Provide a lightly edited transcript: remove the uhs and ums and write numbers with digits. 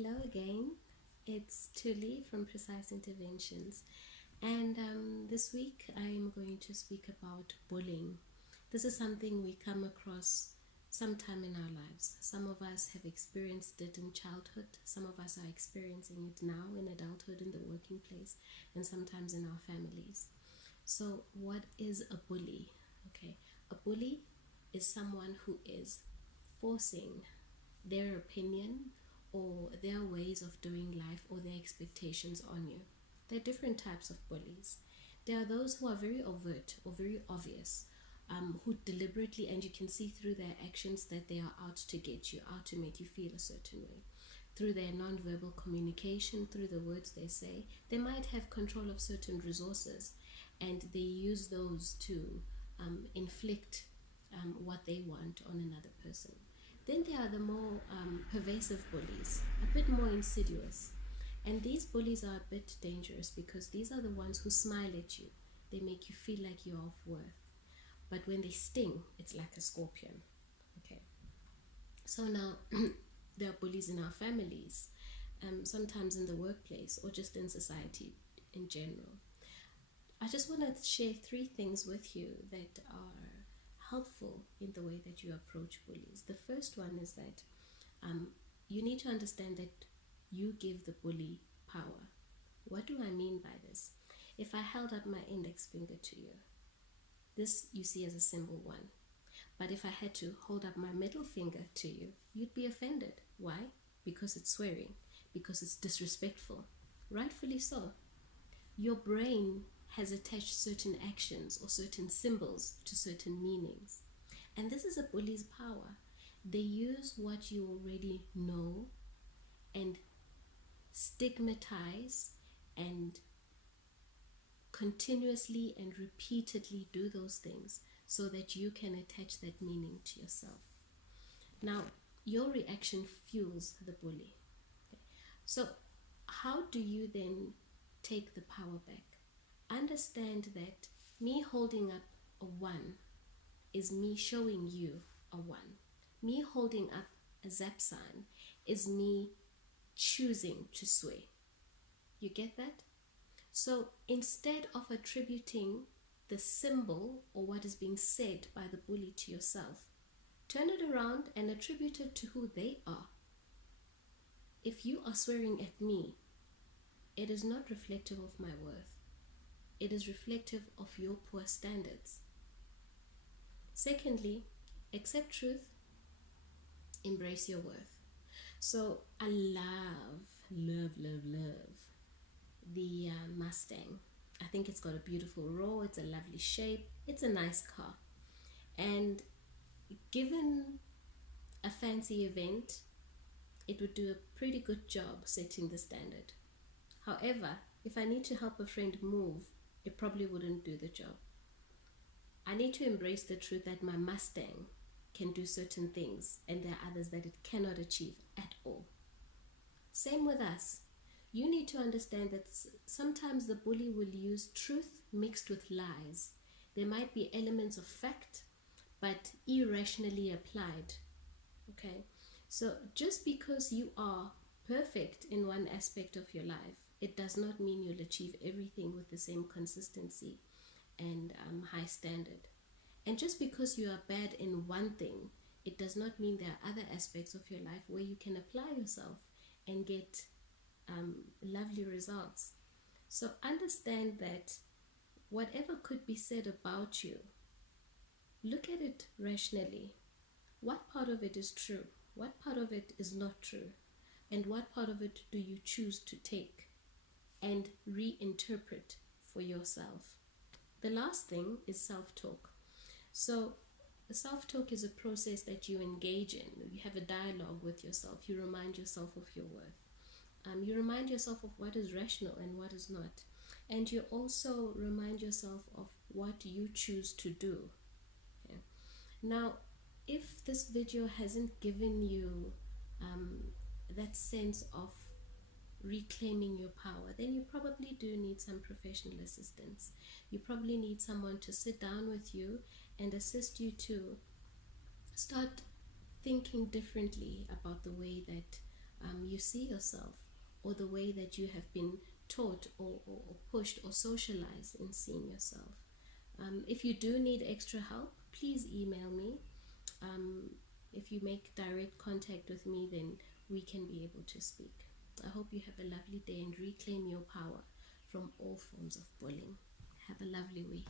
Hello again. It's Tuli from Precise Interventions, and this week I'm going to speak about bullying. This is something we come across sometime in our lives. Some of us have experienced it in childhood, some of us are experiencing it now in adulthood, in the working place, and sometimes in our families. So, what is a bully? Okay, a bully is someone who is forcing their opinion or their ways of doing life or their expectations on you. There are different types of bullies. There are those who are very overt or very obvious, who deliberately, and you can see through their actions that they are out to get you, out to make you feel a certain way. Through their non-verbal communication, through the words they say, they might have control of certain resources, and they use those to inflict what they want on another person. Then there are the more pervasive bullies, a bit more insidious. And these bullies are a bit dangerous because these are the ones who smile at you. They make you feel like you're of worth. But when they sting, it's like a scorpion. Okay. So now, there are bullies in our families, sometimes in the workplace, or just in society in general. I just want to share 3 things with you that are helpful in the way that you approach bullies. The first one is that you need to understand that you give the bully power. What do I mean by this? If I held up my index finger to you, this you see as a symbol 1. But if I had to hold up my middle finger to you, you'd be offended. Why? Because it's swearing, because it's disrespectful. Rightfully so. Your brain has attached certain actions or certain symbols to certain meanings. And this is a bully's power. They use what you already know and stigmatize and continuously and repeatedly do those things so that you can attach that meaning to yourself. Now, your reaction fuels the bully. Okay. So, how do you then take the power back? Understand that me holding up a 1 is me showing you a 1. Me holding up a zap sign is me choosing to sway. You get that? So instead of attributing the symbol or what is being said by the bully to yourself, turn it around and attribute it to who they are. If you are swearing at me, it is not reflective of my worth. It is reflective of your poor standards. Secondly, accept truth, embrace your worth. So I love the Mustang. I think it's got a beautiful roar, it's a lovely shape, it's a nice car. And given a fancy event, it would do a pretty good job setting the standard. However, if I need to help a friend move, it probably wouldn't do the job. I need to embrace the truth that my Mustang can do certain things and there are others that it cannot achieve at all. Same with us. You need to understand that sometimes the bully will use truth mixed with lies. There might be elements of fact, but irrationally applied. Okay? So just because you are perfect in one aspect of your life, it does not mean you'll achieve everything with the same consistency and high standard. And just because you are bad in one thing, it does not mean there are other aspects of your life where you can apply yourself and get lovely results. So understand that whatever could be said about you, look at it rationally. What part of it is true? What part of it is not true? And what part of it do you choose to take and reinterpret for yourself? The last thing is self-talk. So self-talk is a process that you engage in. You have a dialogue with yourself. You remind yourself of your worth. You remind yourself of what is rational and what is not. And you also remind yourself of what you choose to do. Okay. Now, if this video hasn't given you that sense of reclaiming your power, then you probably do need some professional assistance. You probably need someone to sit down with you and assist you to start thinking differently about the way that you see yourself, or the way that you have been taught or pushed or socialized in seeing yourself. If you do need extra help, please email me. If you make direct contact with me, then we can be able to speak. I hope you have a lovely day and reclaim your power from all forms of bullying. Have a lovely week.